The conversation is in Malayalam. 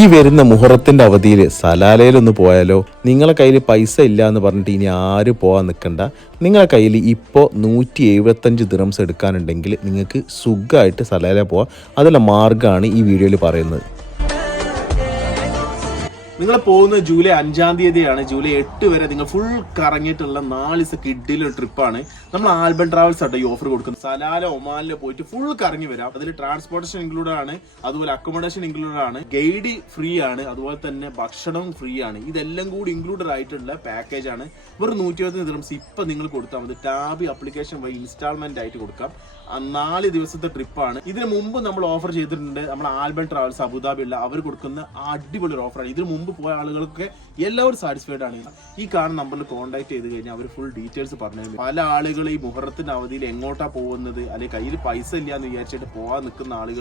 ഈ വരുന്ന മുഹറത്തിന്റെ അവധിയിൽ സലാലയിലൊന്ന് പോയാലോ? നിങ്ങളെ കയ്യിൽ പൈസ ഇല്ല എന്ന് പറഞ്ഞിട്ട് ഇനി ആരും പോകാൻ നിൽക്കണ്ട. നിങ്ങളെ കയ്യിൽ ഇപ്പോൾ 175 ദിറംസ് എടുക്കാനുണ്ടെങ്കിൽ നിങ്ങൾക്ക് സുഖമായിട്ട് സലാല പോവാം. അതിലുള്ള മാർഗ്ഗമാണ് ഈ വീഡിയോയിൽ പറയുന്നത്. നിങ്ങൾ പോകുന്നത് ജൂലൈ 5-ാം തീയതിയാണ്. ജൂലൈ 8 വരെ നിങ്ങൾ ഫുൾ കറങ്ങിയിട്ടുള്ള 4 ദിവസം കിഡിലൊരു ട്രിപ്പാണ്. നമ്മൾ ആൽബൻ ട്രാവൽസ് ആട്ടോ ഈ ഓഫർ കൊടുക്കുന്നത്. സലാല ഒമാനിൽ പോയിട്ട് ഫുൾ കറങ്ങി വരാം. അതിൽ ട്രാൻസ്പോർട്ടേഷൻ ഇൻക്ലൂഡ് ആണ്, അതുപോലെ അക്കോമഡേഷൻ ഇൻക്ലൂഡ് ആണ്, ഗൈഡ് ഫ്രീ ആണ്, അതുപോലെ തന്നെ ഭക്ഷണവും ഫ്രീ ആണ്. ഇതെല്ലാം കൂടി ഇൻക്ലൂഡഡ് ആയിട്ടുള്ള പാക്കേജ് ആണ്. വെറും 120 ദിറംസ് ഇപ്പൊ നിങ്ങൾ കൊടുത്താൽ മതി. ടാബി ആപ്ലിക്കേഷൻ വഴി ഇൻസ്റ്റാൾമെന്റ് ആയിട്ട് കൊടുക്കാം. 4 ദിവസത്തെ ട്രിപ്പാണ്. ഇതിനു മുമ്പ് നമ്മൾ ഓഫർ ചെയ്തിട്ടുണ്ട്. നമ്മൾ ആൽബൻ ട്രാവൽസ് അബുദാബിയുള്ള അവർ കൊടുക്കുന്ന അടിപൊളി ഒരു ഓഫറാണ്. ഇതിനു മുമ്പ് പോയ ആളുകൾക്ക് എല്ലാവരും സാറ്റിസ്ഫൈഡ് ആണ്. ഈ കാണുന്ന നമ്പറിൽ കോൺടാക്ട് ചെയ്ത് കഴിഞ്ഞാൽ അവർ ഫുൾ ഡീറ്റെയിൽസ് പറഞ്ഞു തരും. പല ആളുകൾ ഈ മുഹറത്തിന്റെ അവധിയിൽ എങ്ങോട്ടാ പോകുന്നത്, അല്ലെങ്കിൽ കയ്യിൽ പൈസ ഇല്ല എന്ന് വിചാരിച്ചിട്ട് പോകാൻ നിൽക്കുന്ന ആളുകൾ